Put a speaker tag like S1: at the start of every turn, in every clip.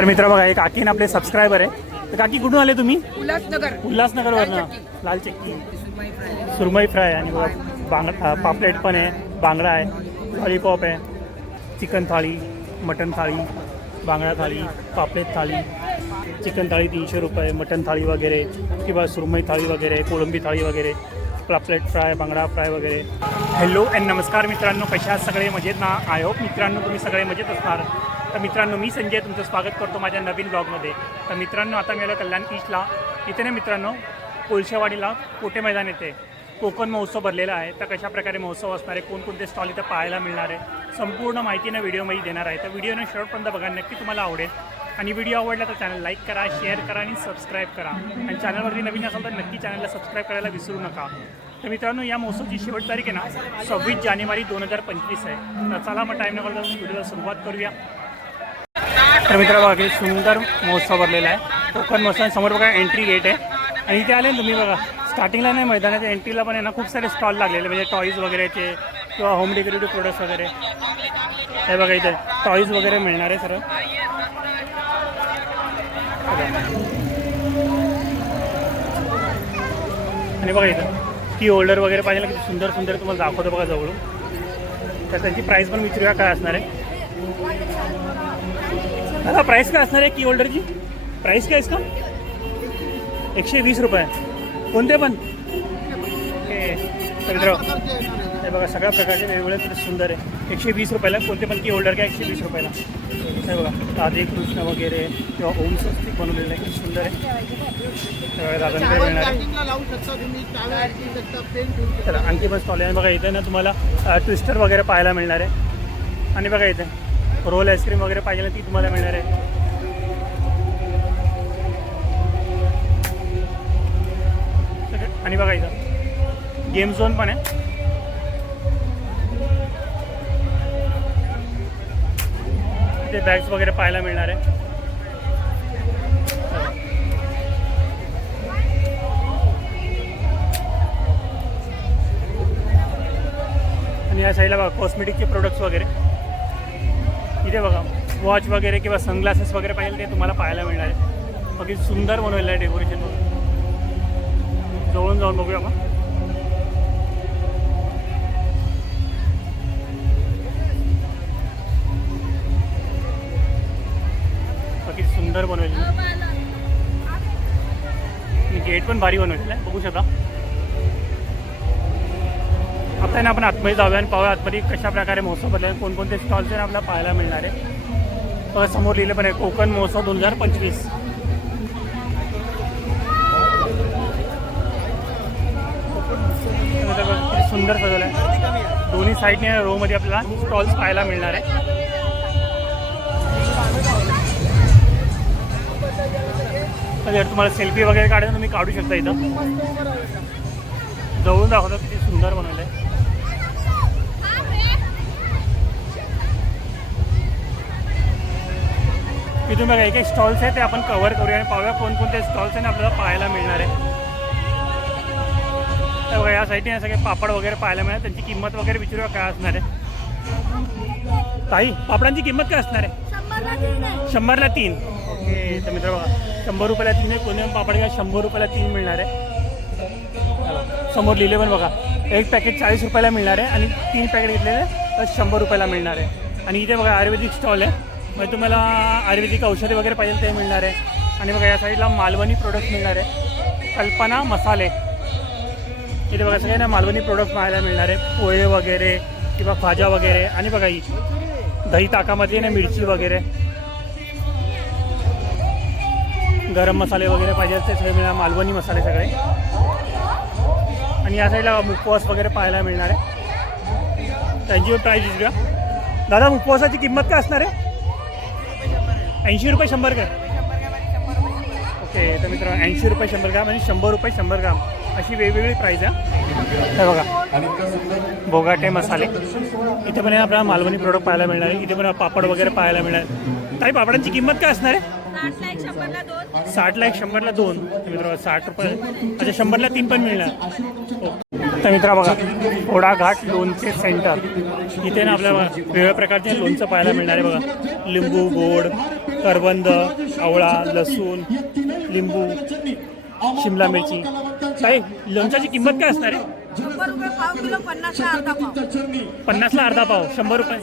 S1: तर मित्र बघा एक काकीन आपले सबस्क्रायबर आहे. तर काकी कुठून आले तुम्ही?
S2: उल्हासनगर.
S1: उल्हासनगरवरनं. लाल चक्की. सुरमई फ्राय आणि बांगडा पापलेट पण आहे बांगडा आहे लॉलीपॉप आहे चिकन थाळी मटन थाळी बांगडा थाळी पापलेट थाळी चिकन थाळी तीनशे रुपये मटन थाळी वगैरे किंवा सुरमई थाळी वगैरे कोळंबी थाळी वगैरे पापलेट फ्राय बांगडा फ्राय वगैरे. हॅलो अँड नमस्कार मित्रांनो. कशा सगळे? मजेत ना? आय होप मित्रांनो तुम्ही सगळे मजेत असणार. तर मित्रांनो मी संजय तुमचं स्वागत करतो माझ्या नवीन ब्लॉगमध्ये. तर मित्रांनो आता मी आलो कल्याण ईस्टला इथे ना मित्रांनो कोळशेवाडीला कोटे मैदान येते? कोकण महोत्सव भरलेला आहे. तर कशा प्रकारे महोत्सव असणार आहे? कोणकोणते स्टॉल इथं पाहायला मिळणार आहे? संपूर्ण माहिती ना व्हिडिओमध्ये देणार आहे. तर व्हिडिओने शेवटपर्यंत बघा नक्की तुम्हाला आवडेल. आणि व्हिडिओ आवडला तर चॅनल लाईक करा शेअर करा आणि सबस्क्राईब करा. आणि चॅनलवरती नवीन असाल तर नक्की चॅनलला सबस्क्राईब करायला विसरू नका. तर मित्रांनो या महोत्सवची शेवट तारीख आहे ना सव्वीस जानेवारी दोन हजार पंचवीस आहे. तर चला मग टाईम न व्हिडिओला सुरुवात करूया. तर मित्र बघा सुंदर महोत्सव भरलेला आहे. कोकण महोत्सवासमोर बघा एंट्री गेट आहे. आणि इथे आले ना तुम्ही बघा स्टार्टिंगला नाही मैदानाच्या एंट्रीला पण आहे ना खूप सारे स्टॉल लागलेले म्हणजे टॉईज वगैरेचे किंवा होम डेकोरेटिव्ह प्रोडक्ट्स वगैरे. हे बघा इथे टॉईज वगैरे मिळणार आहे सर्व. आणि बघा इथं की होल्डर वगैरे पाहिजे किती सुंदर सुंदर तुम्हाला दाखवतो बघा जवळून. तर त्यांची प्राईस पण विचारूया काय असणार आहे? दादा प्राईस काय असणार आहे की होल्डरची प्राईस काय का एकशे वीस रुपये. कोणते पण? हे बघा सगळ्या प्रकारचे वेगवेगळे सुंदर आहे. एकशे वीस रुपयाला कोणते पण की होल्डर काय एकशे वीस रुपयाला. हे बघा राधे कृष्ण वगैरे किंवा ओम स्वस्तिक बनवलेलं आहे किती सुंदर आहे. दादांकडे मिळणार आहे. आणखी पण स्टॉल आहे. बघा इथे ना तुम्हाला ट्विस्टर वगैरे पाहायला मिळणार आहे. आणि बघा इथे. रोल आईस्क्रीम वगैरे पाहिजे ना ती तुम्हाला मिळणार आहे. आणि बघा इथं. गेम झोन पण आहे. ते बॅग्स वगैरे पाहायला मिळणार आहे. आणि या साईडला बघा कॉस्मेटिकचे प्रोडक्ट्स वगैरे. इथे बघा वॉच वगैरे किंवा सनग्लासेस वगैरे पाहिजे ते तुम्हाला पाहायला मिळणार आहे. बाकी सुंदर बनवलेलं आहे डेकोरेशन जवळून जाऊन बघूया आपण. बाकी सुंदर बनवलेलं गेट पण भारी बनवलेलं आहे बघू शकता. आहे ना आपण आतमध्ये जाऊया आणि पाहूया आतमध्ये कशा प्रकारे महोत्सव बदल कोणकोणते स्टॉल्स आहे आपल्याला पाहायला मिळणार आहे समोर लिहिलं पण आहे कोकण महोत्सव दोन हजार पंचवीस. सुंदर सजवलं आहे. दोन्ही साईडने रोमध्ये आपल्याला स्टॉल्स पाहायला मिळणार आहे जर तुम्हाला सेल्फी वगैरे काढायला तुम्ही काढू शकता इथं. जवळून दाखवतो किती सुंदर बनवलं आहे इथून बघा एक एक स्टॉल्स आहे ते आपण कव्हर करूया आणि पाहूया कोणकोणते स्टॉल्स आहे ना आपल्याला पाहायला मिळणार आहे. तर बघा या साईडने सगळे पापड वगैरे पाहायला मिळणार. त्यांची किंमत वगैरे विचारूया काय असणार आहे. ताई पापडांची किंमत काय असणार आहे? शंभरला तीन ओके तर मित्र बघा शंभर रुपयाला तीन आहे. कोणी पापड घ्या शंभर रुपयाला तीन मिळणार आहे. समोर लिहिले पण बघा एक पॅकेट चाळीस रुपयाला मिळणार आहे आणि तीन पॅकेट घेतलेले तर शंभर रुपयाला मिळणार आहे. आणि इथे बघा आयुर्वेदिक स्टॉल आहे. मग तुम्हाला आयुर्वेदिक औषधे वगैरे पाहिजे ते मिळणार आहे. आणि बघा या साईडला मालवणी प्रोडक्ट मिळणार आहे. कल्पना मसाले. इथे बघा सगळे ना मालवणी प्रोडक्ट पाहायला मिळणार आहे. पोहे वगैरे किंवा भाज्या वगैरे. आणि बघा ही दही ताकामध्ये ना मिरची वगैरे. गरम मसाले वगैरे पाहिजे ते सगळे मिळणार. मालवणी मसाले सगळे. आणि या साईडला मुखवास वगैरे पाहायला मिळणार आहे. त्यांची प्राईज घ्या दादा उपवासाची किंमत काय असणार आहे? ऐंशी रुपये शंभर ग्रॅम. ओके तर मित्र ऐंशी रुपये शंभर ग्राम आणि शंभर रुपये शंभर ग्राम अशी वेगवेगळी प्राईज आहे. हे बघा. बोगाटे मसाले. इथे पण आपल्याला मालवणी प्रोडक्ट पाहायला मिळणार. आहे इथे पण पापड वगैरे पाहायला मिळणार. ताई काही पापडांची किंमत काय असणार आहे?
S3: साठला एक शंभरला दोन.
S1: मित्र साठ रुपये अच्छा शंभरला तीन पण मिळणार. हो. तर मित्रा बघा घोडाघाट लोणचे सेंटर इथे ना आपल्याला वेगवेगळ्या प्रकारचे लोणचं पाहायला मिळणार आहे बघा. लिंबू गोड करवंद आवळा लसूण लिंबू शिमला मिरची. ताई लोणच्याची किंमत काय असणार आहे?
S3: पन्नासला अर्धा पाव
S1: शंभर रुपये.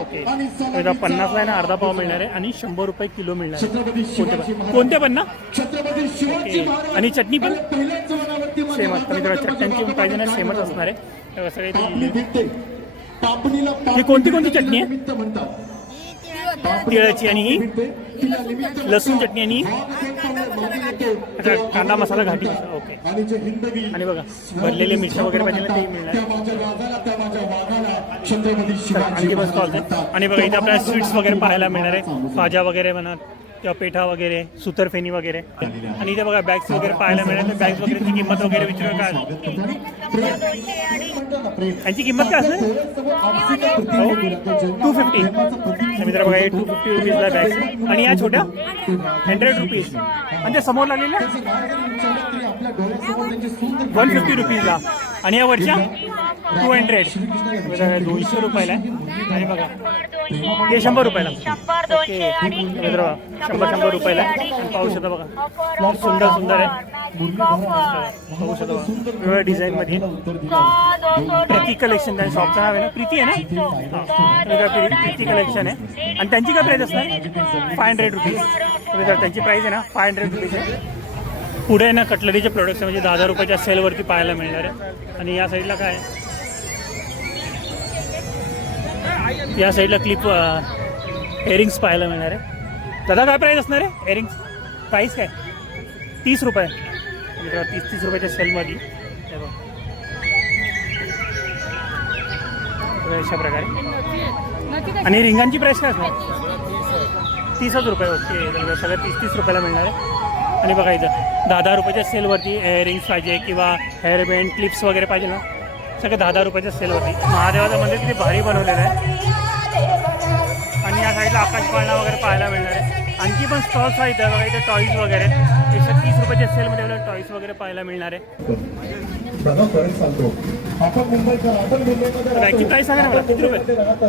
S1: ओके. पन्नासला आहे ना अर्धा पाव मिळणार आहे आणि शंभर रुपये किलो मिळणार आहे. कोणते पन्ना आणि चटणी पण? सेम आता मी जरा चटण्यांची पाहिजे ना सेमच असणार आहे. सगळे ते ही कोणती कोणती चटणी आहे? तिळाची आणि ही? लसूण चटणी. आणि कांदा मसाला घाटी. ओके. आणि बघा भरलेले मिरच्या वगैरे पाहिजे ना तेही मिळणार. आणखी बस आणि बघा इथे आपल्याला स्वीट्स वगैरे पाहायला मिळणार आहे. भाज्या वगैरे म्हणा किंवा पेठा वगैरे सुतरफेनी वगैरे. आणि इथे बघा बॅग्स वगैरे पाहायला मिळणार तर बॅग्स वगैरेची किंमत वगैरे विचारू काय यांची किंमत काय असणार? टू फिफ्टी मित्र बघा हे टू फिफ्टी रुपीजला बॅग्स आणि या छोट्या हंड्रेड रुपीज आणि त्या समोर लागलेल्या वन फिफ्टी रुपीजला आणि या वरच्या टू हंड्रेड दोनशे रुपयाला आहे. आणि बघा हे शंभर रुपयाला ओके शंभर शंभर रुपयाला आहे. पाहू शकता बघा खूप सुंदर सुंदर आहे पाहू शकता बघा डिझाईनमध्ये प्रीती कलेक्शन त्या शॉपचं नाव आहे ना प्रीती आहे ना हां प्रीती कलेक्शन आहे आणि त्यांची काय प्राईस असणार फाय हंड्रेड रुपीज त्यांची प्राईस आहे ना फाय हंड्रेड रुपीज आहे पुढे आहे ना कटलरीचे प्रोडक्ट्स म्हणजे दहा हजार रुपयाच्या सेलवरती पाहायला मिळणार आहे आणि या साईडला काय या साईडला क्लिप एरिंग्स पाहायला मिळणार आहे. दादा काय प्राईस असणार आहे? एरिंग्स प्राईस काय? तीस रुपये. तीस तीस रुपयाच्या सेलमध्ये अशा प्रकारे. आणि रिंगांची प्राईस काय असणार? तीसच रुपये. ओके सगळं तीस तीस रुपयाला मिळणार आहे. आणि बघा इथं दहा दहा रुपयाच्या सेलवरती एअरिंग्स पाहिजे किंवा हेअरबँड क्लिप्स वगैरे पाहिजे ना. सगळं दहा दहा रुपयाच्या सेलवरती महादेवाचं मंदिर किती भारी बनवलेलं आहे. साईडला आकाश पाळणा वगैरे पाहायला मिळणार आहे. आणखी पण स्टॉल्स आहेत इथं बघा इथे टॉईज वगैरे. एकशे तीस रुपयाच्या सेलमध्ये आपल्याला टॉईज वगैरे पाहायला मिळणार आहे. बॅगची प्राईस सांगा ना मला. किती रुपये?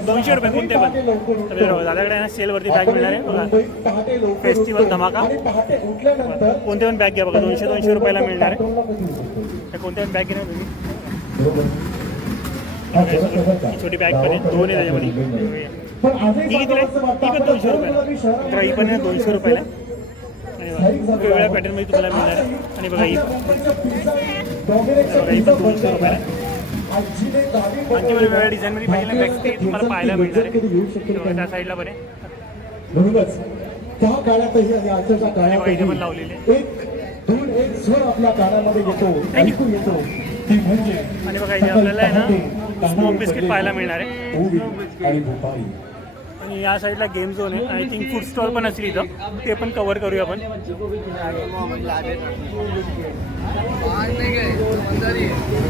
S1: दोनशे रुपये कोणते पण. दादाकडे ना सेलवरती बॅग मिळणार आहे. बघा. फेस्टिवल. धमाका. कोणते पण बॅग घ्या बघा दोनशे दोनशे रुपयाला मिळणार आहे.
S4: दोनला कधी उठतो.
S1: तर कोणते पण बॅग घेणार तुम्ही? छोटी बॅग पण दोन आहे त्याच्यामध्ये. ही ही पण दोनशे ही पण दोनशे रुपयाला. वेगवेगळ्या पॅटर्नमध्ये तुम्हाला मिळणार आणि बघा ही बघा, ही पण दोनशे रुपयाला. आणखी वेगवेगळ्या डिझाईनमध्ये पाहिजे ते तुम्हाला पाहायला मिळणार आहे. त्या साईडला आहे.
S4: म्हणूनच त्या काळातही आणि आजच्या काळातही
S1: लावलेले.
S4: एक एक स्वर आपल्या कानामध्ये येतो ऐकू येतो. ती म्हणजे
S1: आणि बघा इथे आपल्याला आहे ना स्मोक बिस्किट पाहायला मिळणार आहे.
S4: आणि भोपाळी.
S1: आणि या साईडला गेम झोन आहे. आय थिंक फूड स्टॉल पण असेल इथं. ते पण कव्हर करूया आपण.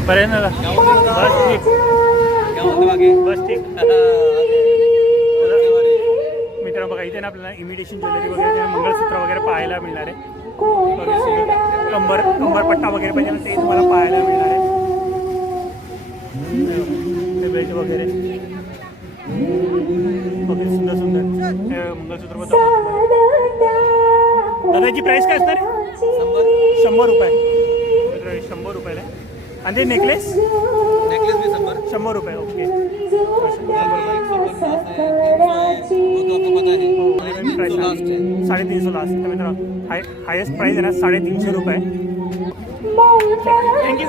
S1: बरं ना बस ठीक. बस ठीक. मित्रांनो बघा इथे ना आपल्याला इमिटेशन ज्वेलरी वगैरे मंगळसूत्र वगैरे पाहायला मिळणार आहे. कंबर कंबरपट्टा वगैरे पाहिजे ना ते तुम्हाला पाहायला मिळणार आहे. वगैरे. वगैरे सुंदर सुंदर. मंगळसूत्र पण दाखवतो तुम्हाला. दादा याची प्राईस काय असणार शंभर रुपये. मित्र, शंभर रुपयाला आहे. आणि ते नेकलेस
S2: नेकलेस शंभर.
S1: रुपये ओके. साडेतीनशे लास्ट. तर मित्र हाय हायेस्ट प्राईस आहे ना साडेतीनशे रुपये. थँक्यू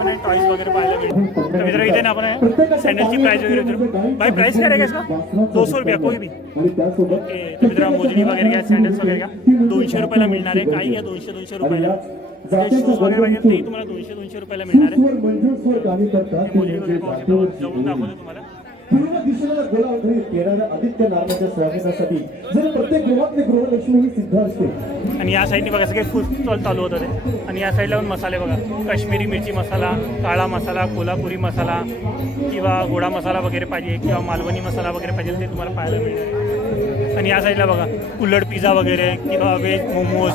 S1: आणि बघा इथे पण टॉईस वगैरे पाहायला मिळेल तर मित्र इथे ना आपण सँडलची प्राईस वगैरे विचारू भाई प्राईस काय रहेगा इसका? दो सौ रुपया कोई भी। ओके तर मित्र मोजणी वगैरे घ्या सँडल्स वगैरे घ्या दोनशे रुपयाला मिळणार आहे काही घ्या दोनशे दोनशे रुपयाला शूज़ वगैरे पाहिजे तेही तुम्हाला दोनशे दोनशे रुपयाला मिळणार आहे मोजणी वगैरे जवळून दाखवतो तुम्हाला
S4: पूर्ण दिशेला गोलावधी येणाऱ्या आदित्य नारायणाच्या स्वागतासाठी जर प्रत्येक गृहातली गृहलक्ष्मी ही सिद्ध असते.
S1: आणि या साईडने बघा सगळे फूड स्टॉल चालू होतं ते आणि या साईडला पण मसाले बघा. काश्मीरी मिरची मसाला काळा मसाला कोल्हापुरी मसाला किंवा गोडा मसाला वगैरे पाहिजे किंवा मालवणी मसाला वगैरे पाहिजे ते तुम्हाला पाहायला मिळणार आणि या साईडला बघा कुल्लड पिझ्झा वगैरे किंवा व्हेज मोमोज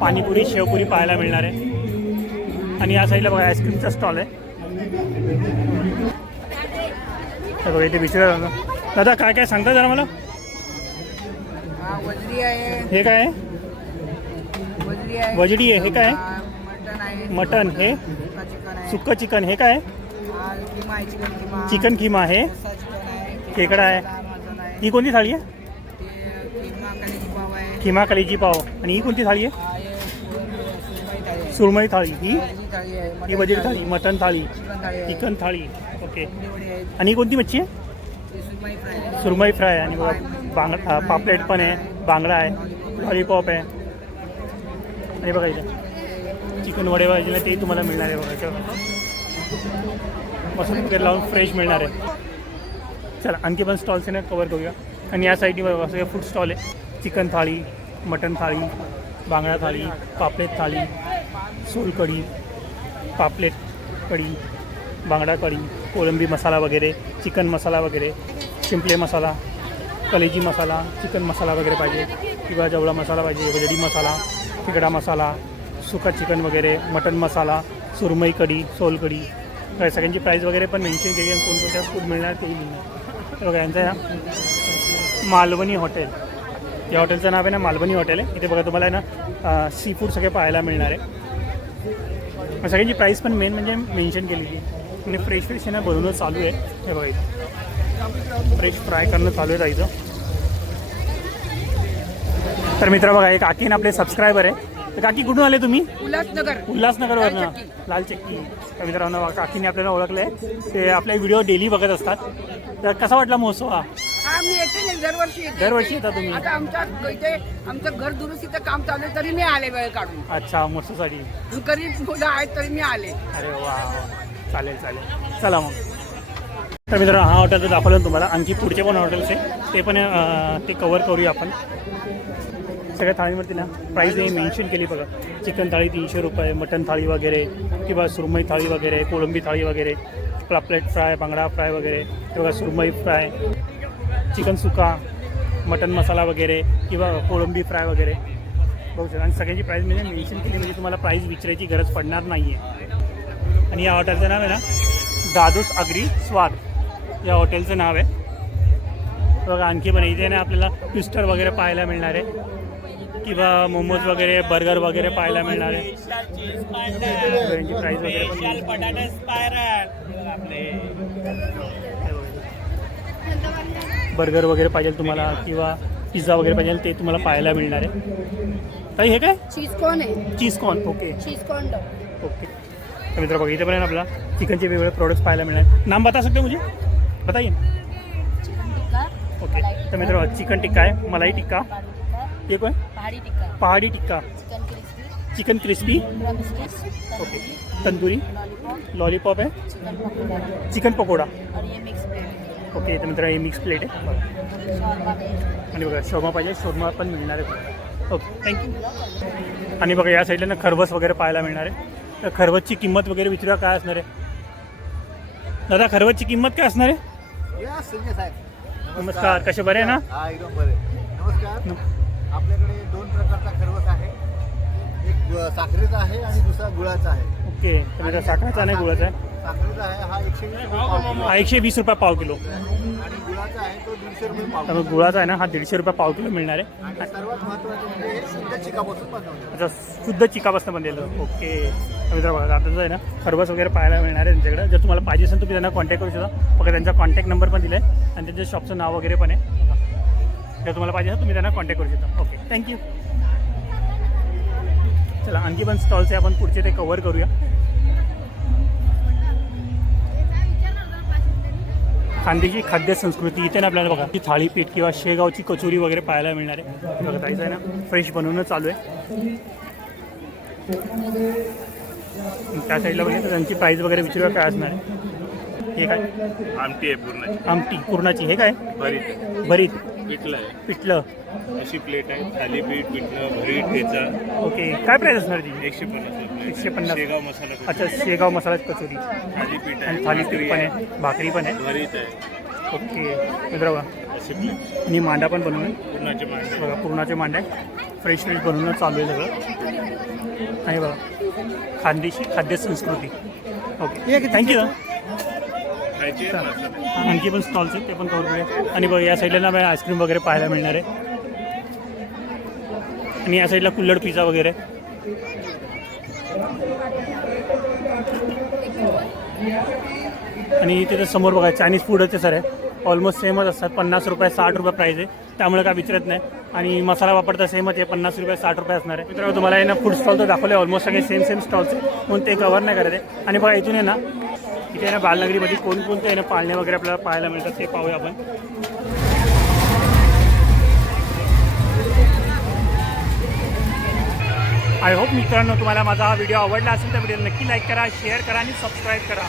S1: पाणीपुरी शेवपुरी पाहायला मिळणार आहे. आणि या साईडला बघा आईस्क्रीमचा स्टॉल आहे. बघा इथे विचारा दादा दादा काय काय सांगता जरा मला?
S3: हा आहे.
S1: हे काय? आहे. वजडी आहे हे काय? आहे. मटन हे?
S3: सुक्का चिकन
S1: हे काय?
S3: चिकन किमा.
S1: खिमा आहे. खेकडा आहे. ही कोणती थाळी आहे?
S3: किमा कलेजी पाव आहे.
S1: खिमा कलेजी पाव. आणि ही कोणती थाळी आहे?
S3: सुरमई थाळी
S1: थाळी ही.
S3: वजरी थाळी
S1: ही
S3: मटण
S1: थाळी मटन थाळी
S3: चिकन थाळी
S1: ओके आणि ही कोणती मच्छी आहे?
S3: सुरमई फ्राय
S1: आणि बघा बांग पापलेट पण आहे बांगडा आहे लॉलीपॉप आहे. आणि बघा इथे चिकन वडे भाजीला ते तुम्हाला मिळणार आहे बघा. मसाला वगैरे लावून फ्रेश मिळणार आहे. चला आणखी पण स्टॉल्स आहे ना कवर करूया. आणि या साईडनी बघा सगळे फूड स्टॉल आहे. चिकन थाळी मटन थाळी बांगडा थाळी पापलेट थाळी सोलकढी पापलेट कढी बांगडा कढी कोळंबी मसाला वगैरे चिकन मसाला वगैरे शिंपले मसाला कलेजी मसाला चिकन मसाला वगैरे पाहिजे किंवा जवळा मसाला पाहिजे वजडी मसाला तिकडा मसाला सुका चिकन वगैरे मटन मसाला सुरमई कढी सोलकढी. तर सगळ्यांची प्राईस वगैरे पण मेन्शन केली आणि कोणकोणत्या फूड मिळणार तेही मिळणार बघा यांचं मालवणी हॉटेल या हॉटेलचं नाव आहे ना मालवणी हॉटेल आहे. इथे बघा तुम्हाला आहे ना सी फूड सगळे पाहायला मिळणार आहे. आणि सगळ्यांची प्राईस पण मेन म्हणजे मेन्शन केली ती म्हणजे फ्रेश फ्रेश आहे ना बनवणं चालू आहे. हे बघा फ्रेश फ्राय करणं चालू आहे जायचं तर मित्र बघा एक काकी ना आपले सबस्क्रायबर आहे. तर काकी कुठून आले तुम्ही?
S3: उल्हासनगर.
S1: उल्हासनगरवरनं. लाल चक्की. तर मित्रांनो काकीने आपल्याला ओळखलं आहे ते आपले व्हिडिओ डेली बघत असतात. तर कसा वाटला महोत्सव हा?
S3: हा मी येते नाही दरवर्षी येते.
S1: दरवर्षी येता तुम्ही?
S3: आता आमच्या इथे आमचं घर दुरुस्तीचं काम चालू आहे तरी मी आले वेळ काढून.
S1: अच्छा महोत्सवासाठी
S3: गरीब मुलं आहेत तरी मी आले.
S1: अरे वा वा. चालेल चालेल. चला मग. तर मित्रांनो हा हॉटेल तर दाखवलं ना तुम्हाला. आणखी पुढचे पण हॉटेल्स आहे. ते पण अं, ते कवर करूया आपण. सगळ्या थाळीवरती ना प्राईस हे मेन्शन केली बघा. चिकन थाळी तीनशे रुपये मटन थाळी वगैरे किंवा सुरमई थाळी वगैरे कोळंबी थाळी वगैरे पापलेट फ्राय बांगडा फ्राय वगैरे किंवा सुरमई फ्राय. चिकन सुका मटन मसाला वगैरे किंवा कोळंबी फ्राय वगैरे. बघू शकता आणि सगळ्यांची प्राईज म्हणजे मेन्शन केली म्हणजे तुम्हाला प्राईज विचारायची गरज पडणार नाही आहे आणि या हॉटेलचं नाव आहे ना दादूस अग्री स्वाद. या हॉटेलचं नाव आहे. बघा आणखी पण इथे ना आपल्याला ट्विस्टर वगैरे पाहायला मिळणार आहे. किंवा मोमोज वगैरे बर्गर वगैरे पाहायला मिळणार आहे. प्राईज वगैरे बर्गर वगैरे पाहिजे तुम्हाला किंवा पिझ्झा वगैरे पाहिजे ते तुम्हाला पाहायला मिळणार आहे. ताई हे काय?
S5: चीज कॉर्न है
S1: cheese corn okay.
S5: Cheese corn
S1: okay. तर मित्र बघा इथे पण आहे आपल्याला चिकनचे वेगवेगळे प्रोडक्ट्स पाहायला मिळणार नाम बता सकते मुझे? बताइए
S5: चिकन टिक्का
S1: ओके तर मित्र चिकन टिक्का आहे मलाई टिक्का. ये कोण?
S5: Pahadi tikka.
S1: Pahadi tikka.
S5: Chicken crispy.
S1: Okay. Tandoori.
S5: Lollipop.
S1: आहे.
S5: चिकन पकौड़ा. और ये मिक्स
S1: ओके तर मित्र हे मिक्स प्लेट आहे. आणि बघा शोरमा पाहिजे शोरमा पण मिळणार आहे ओके थँक्यू आणि बघा या साईडला ना खरबस वगैरे पाहायला मिळणार आहे. तर खरबसची किंमत वगैरे विचारूया काय असणार आहे? दादा खरबसची किंमत काय असणार आहे? नमस्कार कसे बरे ना?
S2: हा एकदम बरे. नमस्कार. आपल्याकडे दोन प्रकारचा खरवस आहे. एक साखरेचा आहे आणि दुसरा गुळाचा आहे.
S1: ओके साखरेचा नाही गुळाचा आहे.
S2: साखरेचा आहे हा एकशे वीस रुपये पाव किलो.
S1: हा एकशे वीस रुपये पाव किलो.
S2: आणि गुळाचा आहे तो दीडशे रुपये पाव
S1: त्यामुळे गुळाचा आहे ना हा दीडशे रुपये पाव किलो मिळणार आहे.
S2: आणि सर्वात महत्त्वाचं म्हणजे हे शुद्ध चिकापासून बनवलं.
S1: अच्छा शुद्ध चिकापासून बनलेलं. ओके. तर मित्र बघा आता जो आहे ना खरबस वगैरे पाहायला मिळणार आहे त्यांच्याकडे. जर तुम्हाला पाहिजे असेल तुम्ही त्यांना कॉन्टॅक्ट करू शकता. बघा त्यांचा कॉन्टॅक्ट नंबर पण दिला आहे आणि त्यांच्या शॉपचं नाव वगैरे पण आहे. जर तुम्हाला पाहिजे असेल तुम्ही त्यांना कॉन्टॅक्ट करू शकता. ओके. थँक्यू चला आणखी पण स्टॉल्स आहे. आपण पुढचे ते कवर करूया. खानदेशी खाद्य संस्कृती इथे ना आपल्याला बघा की थाळीपीठ किंवा शेगावची कचोरी वगैरे पाहायला मिळणार आहे. बघा ताईचं आहे ना फ्रेश बनवणं चालू आहे. त्या साईडला बघितलं त्यांची प्राईस वगैरे विचारूया काय असणार आहे. हे काय?
S6: आमटी आहे पूर्ण
S1: आमटी पूर्णाची. हे काय?
S6: भरीत.
S1: भरीत.
S6: पिठलं आहे.
S1: पिठलं.
S6: अशी प्लेट आहे. थालीपीठ पिठलं भरीत ठेचा.
S1: ओके. काय प्राईस असणार ती?
S6: एकशे पन्नास रुपये
S1: एकशे पन्नास.
S6: शेगाव मसाला
S1: अच्छा शेगाव मसाला कचोरी.
S6: थालीपीठ
S1: आणि
S6: आहे
S1: थालीपीठ पण
S6: भाकरी
S1: आहे. भाकरी पण आहे.
S6: भरीत आहे.
S1: ओके. मित्र
S6: अशी प्लेट.
S1: आणि मांडा पण बनवून आहे.
S6: पूर्णाचे मांडे.
S1: बघा पूर्णाचे मांडे फ्रेश फ्रेश बनवणं चालू आहे सगळं. आणि बघा खानदेशी खाद्य संस्कृती. ओके. थँक्यू
S6: खायचे.
S1: आणखी पण स्टॉल्स आहेत ते पण कवर करूया. आणि बघ या साईडला ना आईस्क्रीम वगैरे पाहायला मिळणार आहे. आणि या साईडला कुल्लड पिझ्झा वगैरे. आणि तिथे समोर बघा चायनीज फूडचे सर आहे ऑलमोस्ट सेमच असतात. पन्नास रुपये साठ रुपये प्राईज आहे. त्यामुळे काय विचारत नाही. आणि मसाला वापरता सेमच आहे. पन्नास रुपये साठ रुपये असणार आहे. मित्रांनो तुम्हाला आहे ना फूड स्टॉल तर दाखवले. ऑलमोस्ट सगळे सेम सेम स्टॉल्स आहे. म्हणून ते कवर नाही करत आहे. आणि बघा इथून आहे ना इथे आहे ना बालनगरीमध्ये कोणकोणते आहे ना पाळणे वगैरे आपल्याला पाहायला मिळतात ते पाहूया आपण. आय होप मित्रांनो तुम्हाला माझा हा व्हिडिओ आवडला असेल तर व्हिडिओ नक्की लाईक करा शेअर करा आणि सबस्क्राईब करा.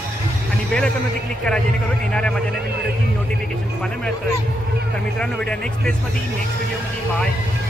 S1: आणि बेल आयकॉनवरती क्लिक करा जेणेकरून येणाऱ्या माझ्या नवीन व्हिडिओची नोटिफिकेशन तुम्हाला मिळत राहील तर मित्रांनो व्हिडिओ नेक्स्ट प्लेसमध्ये नेक्स्ट व्हिडिओमध्ये बाय